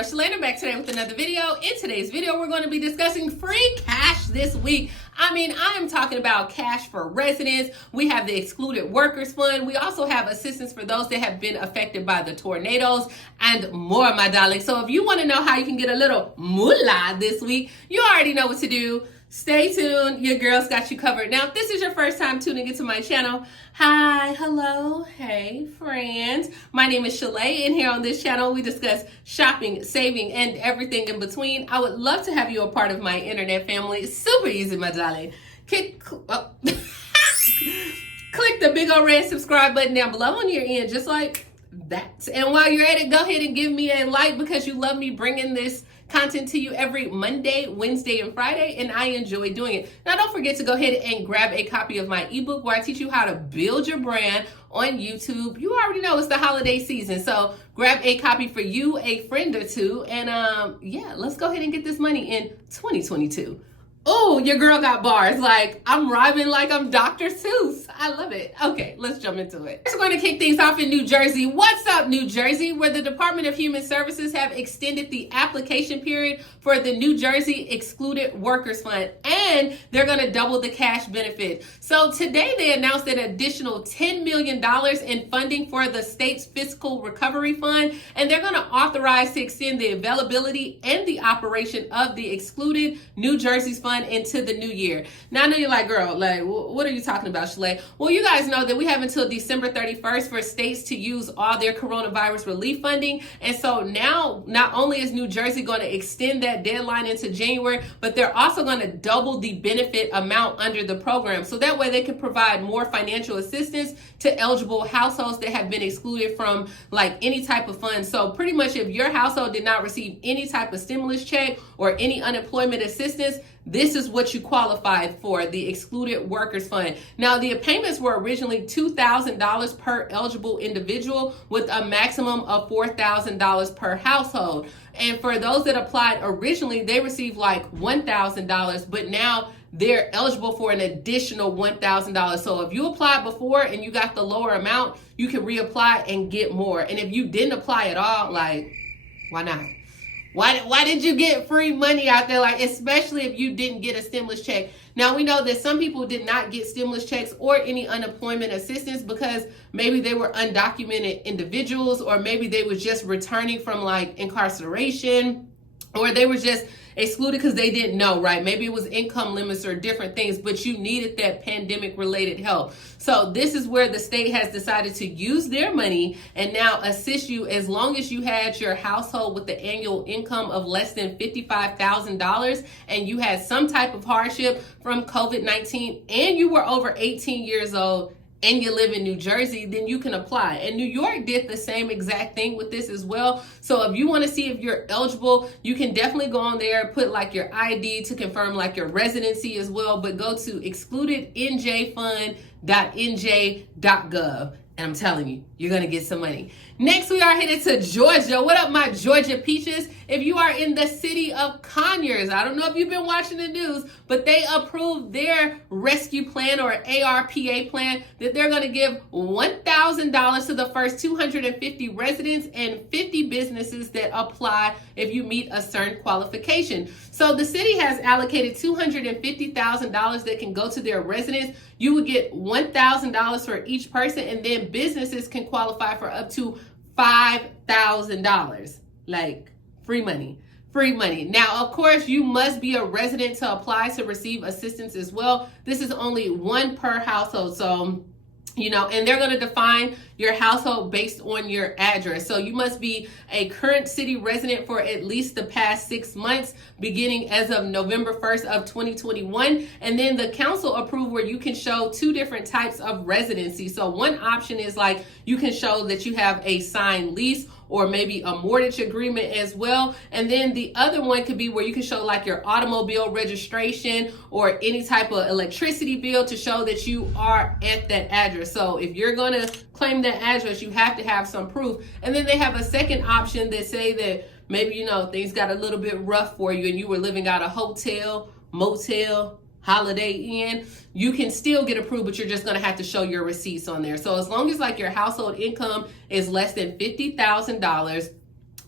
girl Shalae, and I'm back today with another video. In today's video, we're going to be discussing free cash this week. I am talking about cash for residents. We have the Excluded Workers Fund. We also have assistance for those that have been affected by the tornadoes and more, my darling. So if you want to know how you can get a little moolah this week, you already know what to do. Stay tuned. Your girl's got you covered. Now, if this is your first time tuning into my channel, hi, hello, hey, friends. My name is Shalae, and here on this channel, we discuss shopping, saving, and everything in between. I would love to have you a part of my internet family. It's super easy, my darling. Click the big old red subscribe button down below on your end, just like that. And while you're at it, go ahead and give me a like because you love me bringing this content to you every Monday, Wednesday, and Friday, and I enjoy doing it. Now, don't forget to go ahead and grab a copy of my ebook where I teach you how to build your brand on YouTube. You already know it's the holiday season, so grab a copy for you, a friend or two, and yeah, let's go ahead and get this money in 2022. Oh, your girl got bars. Like, I'm rhyming like I'm Dr. Seuss. I love it. Okay, let's jump into it. We're going to kick things off in New Jersey. What's up, New Jersey? Where the Department of Human Services have extended the application period for the New Jersey Excluded Workers Fund, and they're going to double the cash benefit. So today they announced an additional $10 million in funding for the state's fiscal recovery fund, and they're going to authorize to extend the availability and the operation of the Excluded New Jersey's fund into the new year. Now, I know you're like, girl, like, what are you talking about, Shalae? Well, you guys know that we have until December 31st for states to use all their coronavirus relief funding. And so now, not only is New Jersey going to extend that deadline into January, but they're also going to double the benefit amount under the program. So that way they can provide more financial assistance to eligible households that have been excluded from like any type of fund. So pretty much if your household did not receive any type of stimulus check or any unemployment assistance, this is what you qualified for, the Excluded Workers Fund. Now, the payments were originally $2,000 per eligible individual with a maximum of $4,000 per household. And for those that applied originally, they received like $1,000, but now they're eligible for an additional $1,000. So if you applied before and you got the lower amount, you can reapply and get more. And if you didn't apply at all, like, why not? Why did you get free money out there? Like, especially if you didn't get a stimulus check. Now, we know that some people did not get stimulus checks or any unemployment assistance because maybe they were undocumented individuals, or maybe they were just returning from like incarceration, or they were just excluded because they didn't know, right? Maybe it was income limits or different things, but you needed that pandemic related help. So this is where the state has decided to use their money and now assist you as long as you had your household with the annual income of less than $55,000 and you had some type of hardship from COVID-19 and you were over 18 years old and you live in New Jersey, then you can apply. And New York did the same exact thing with this as well. So if you want to see if you're eligible, you can definitely go on there, put like your ID to confirm like your residency as well, but go to excludednjfund.nj.gov. And I'm telling you, you're going to get some money. Next, we are headed to Georgia. What up, my Georgia peaches? If you are in the city of Conyers, I don't know if you've been watching the news, but they approved their rescue plan or ARPA plan that they're going to give $1,000 to the first 250 residents and 50 businesses that apply if you meet a certain qualification. So the city has allocated $250,000 that can go to their residents. You would get $1,000 for each person, and then businesses can qualify for up to $5,000. Like, free money. Free money. Now, of course, you must be a resident to apply to receive assistance as well. This is only one per household. So, and they're going to define your household based on your address. So you must be a current city resident for at least the past 6 months, beginning as of November 1st of 2021. And then the council approved where you can show two different types of residency. So one option is like you can show that you have a signed lease or maybe a mortgage agreement as well. And then the other one could be where you can show like your automobile registration or any type of electricity bill to show that you are at that address. So if you're going to claim that address, you have to have some proof. And then they have a second option that say that maybe, things got a little bit rough for you and you were living out a hotel, motel, Holiday Inn, you can still get approved, but you're just going to have to show your receipts on there. So as long as like your household income is less than $50,000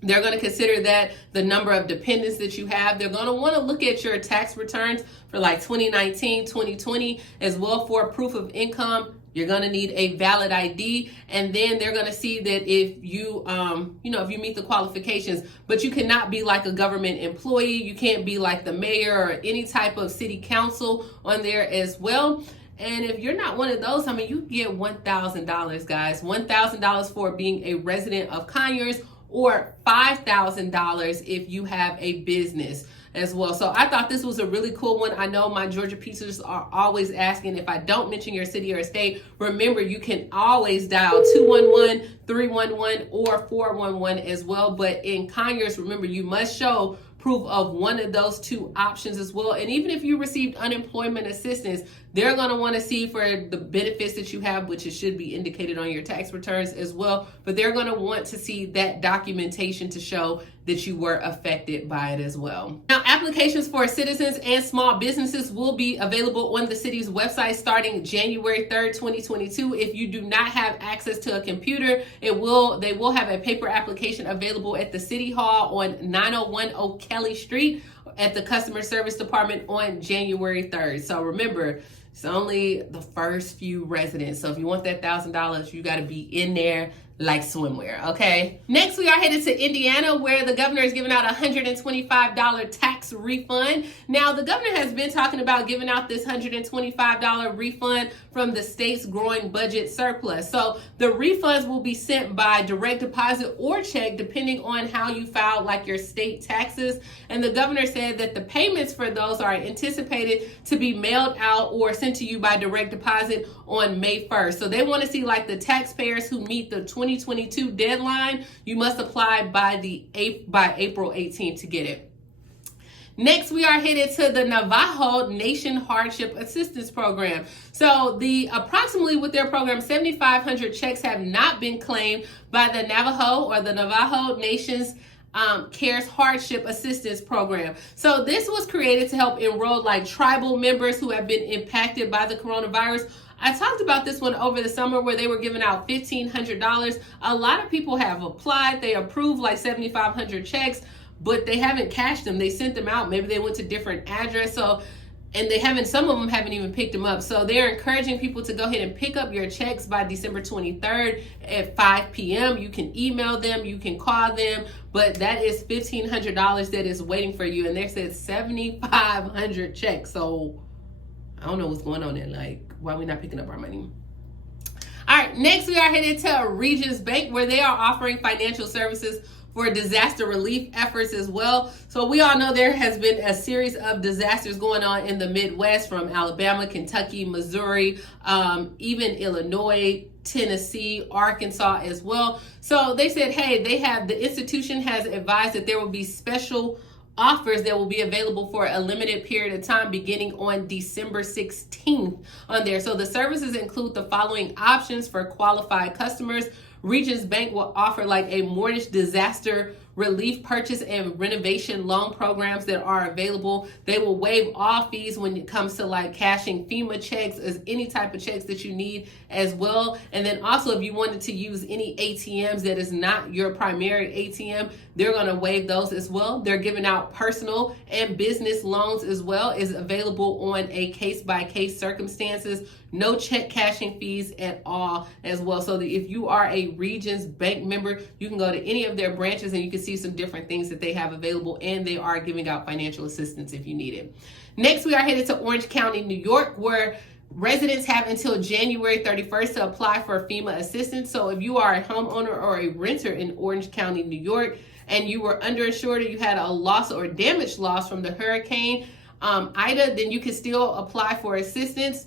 They're going to consider that the number of dependents that you have. They're going to want to look at your tax returns for like 2019, 2020 as well for proof of income. You're going to need a valid ID, and then they're going to see that if you, if you meet the qualifications, but you cannot be like a government employee. You can't be like the mayor or any type of city council on there as well. And if you're not one of those, I mean, you get $1,000, guys, $1,000 for being a resident of Conyers, or $5,000 if you have a business as well. So I thought this was a really cool one. I know my Georgia Pizzas are always asking if I don't mention your city or state. Remember, you can always dial 211-311 or 411 as well. But in Conyers, remember, you must show proof of one of those two options as well. And even if you received unemployment assistance, they're going to want to see for the benefits that you have, which it should be indicated on your tax returns as well. But they're going to want to see that documentation to show that you were affected by it as well. Now, applications for citizens and small businesses will be available on the city's website starting January 3rd, 2022. If you do not have access to a computer, they will have a paper application available at the City Hall on 901 O'Kelly Street at the Customer Service Department on January 3rd. So remember, it's only the first few residents. So if you want that $1,000, you got to be in there like swimwear, okay? Next, we are headed to Indiana, where the governor is giving out a $125 tax refund. Now, the governor has been talking about giving out this $125 refund from the state's growing budget surplus. So the refunds will be sent by direct deposit or check, depending on how you filed like your state taxes. And the governor said that the payments for those are anticipated to be mailed out or sent to you by direct deposit on May 1st. So they want to see like the taxpayers who meet the 2022 deadline, you must apply by April 18th to get it. Next, we are headed to the Navajo Nation Hardship Assistance Program. So approximately with their program, 7,500 checks have not been claimed by the Navajo or the Navajo Nation's CARES Hardship Assistance Program. So this was created to help enroll like tribal members who have been impacted by the coronavirus. I talked about this one over the summer where they were giving out $1,500. A lot of people have applied. They approved like 7,500 checks, but they haven't cashed them. They sent them out. Maybe they went to different address. And some of them haven't even picked them up. So they're encouraging people to go ahead and pick up your checks by December 23rd at 5 p.m. You can email them, you can call them, but that is $1,500 that is waiting for you. And they said 7,500 checks. So I don't know what's going on there. Like, why are we not picking up our money? All right, next we are headed to Regions Bank, where they are offering financial services for disaster relief efforts as well. So we all know there has been a series of disasters going on in the Midwest, from Alabama, Kentucky, Missouri, even Illinois, Tennessee, Arkansas as well. So they said, hey, the institution has advised that there will be special offers that will be available for a limited period of time beginning on December 16th on there. So the services include the following options for qualified customers. Regions Bank will offer like a mortgage disaster relief purchase and renovation loan programs that are available. They will waive all fees when it comes to like cashing FEMA checks, as any type of checks that you need as well. And then also, if you wanted to use any ATMs that is not your primary ATM, they're going to waive those as well. They're giving out personal and business loans as well, is available on a case-by-case circumstances. No check cashing fees at all as well. So that if you are a Regions Bank member, you can go to any of their branches and you can see some different things that they have available, and they are giving out financial assistance if you need it. Next, we are headed to Orange County, New York, where residents have until January 31st to apply for FEMA assistance. So if you are a homeowner or a renter in Orange County, New York, and you were underinsured, or you had a loss or damage loss from the hurricane Ida, then you can still apply for assistance.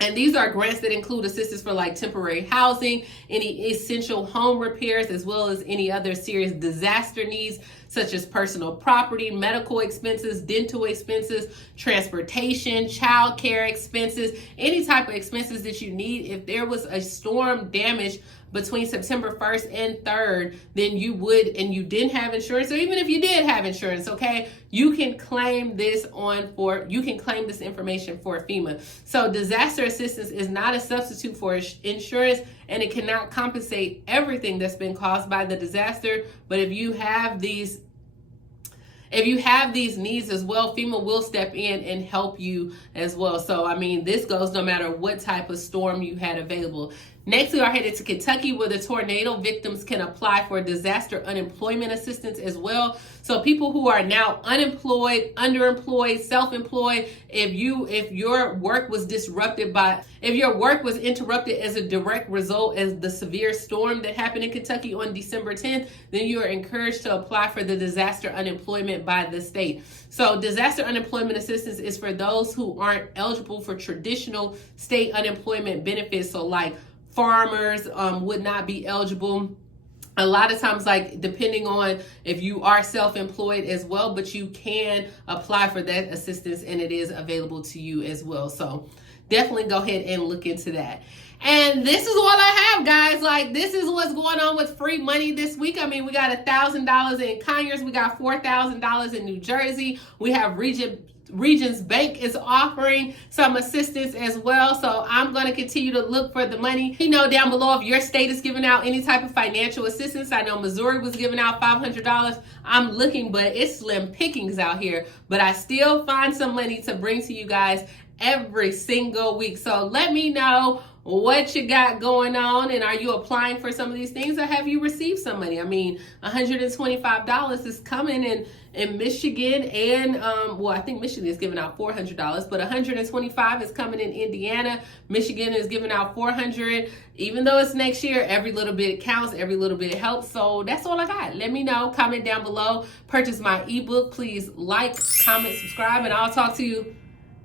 And these are grants that include assistance for like temporary housing, any essential home repairs, as well as any other serious disaster needs, such as personal property, medical expenses, dental expenses, transportation, child care expenses, any type of expenses that you need. If there was a storm damage between September 1st and 3rd, then you would, and you didn't have insurance, or even if you did have insurance, okay, you can claim this information for FEMA. So disaster assistance is not a substitute for insurance, and it cannot compensate everything that's been caused by the disaster. But if you have these needs as well, FEMA will step in and help you as well. So, I mean, this goes no matter what type of storm you had available. Next, we are headed to Kentucky, where the tornado victims can apply for disaster unemployment assistance as well. So people who are now unemployed, underemployed, self-employed, if your work was interrupted as a direct result of the severe storm that happened in Kentucky on December 10th, then you are encouraged to apply for the disaster unemployment by the state. So disaster unemployment assistance is for those who aren't eligible for traditional state unemployment benefits. So like farmers would not be eligible. A lot of times, like depending on if you are self-employed as well, but you can apply for that assistance and it is available to you as well. So definitely go ahead and look into that. And this is all I have, guys. Like, this is what's going on with free money this week. I mean, we got $1,000 in Conyers. We got $4,000 in New Jersey. We have Regions Bank is offering some assistance as well. So I'm going to continue to look for the money. You know, down below if your state is giving out any type of financial assistance. I know Missouri was giving out $500. I'm looking, but it's slim pickings out here. But I still find some money to bring to you guys every single week. So let me know what you got going on, and are you applying for some of these things, or have you received some money? I mean, $125 is coming in Michigan, and well, I think Michigan is giving out $400, but $125 is coming in Indiana. Michigan is giving out $400. Even though it's next year, every little bit counts, every little bit helps. So that's all I got. Let me know. Comment down below. Purchase my ebook. Please like, comment, subscribe, and I'll talk to you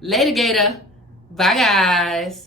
later, Gator. Bye, guys.